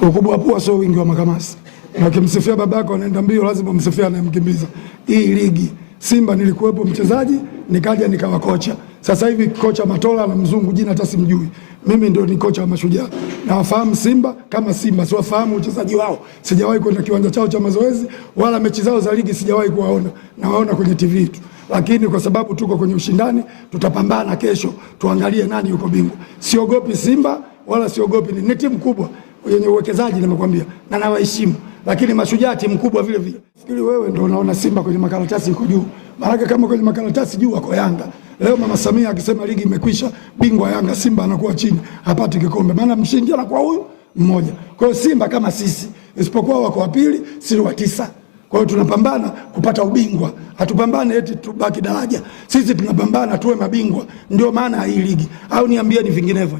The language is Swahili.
Ukubwa pua sio wingi wa makamasi. Na ukimsifia babako anaenda mbio lazima umsifia anayemkimbiza. Hii ligi Simba nilikuwepo mchezaji, nikaja nikawa kocha. Sasa hivi kocha Matola na mzungu jina hata simjui. Mimi ndio ni kocha wa Mashujaa. Na wafahamu Simba kama Simba, si wafahamu uchezaji wao. Sijawahi kwenda kiwanja chao cha mazoezi wala mechi zao za ligi sijawahi kuwaona. Na waona kwenye TV tu. Lakini kwa sababu tuko kwenye ushindani, tutapambana kesho, tuangalie nani yuko bingwa. Siogopi Simba wala siogopi, ni timu kubwa yenye uwekezaji nimekwambia na nawaheshimu. Lakini Mashujaa timu kubwa vile vile. Fikiri wewe ndio unaona Simba kwenye makaratasi iko juu. Maana kama kwenye makaratasi juu wako Yanga. Leo Mama Samia akisema ligi imekwisha, bingwa Yanga, Simba anakuwa chini, hapati kikombe. Maana mshindi anakuwa huyu mmoja. Kwa hiyo Simba kama sisi, isipokuwa wako wa pili, sisi wa 9. Kwa hiyo tunapambana kupata ubingwa. Hatupambane eti tubaki daraja. Sisi tunapambana tuwe mabingwa. Ndio maana hii ligi. Au niambie ni vinginevyo.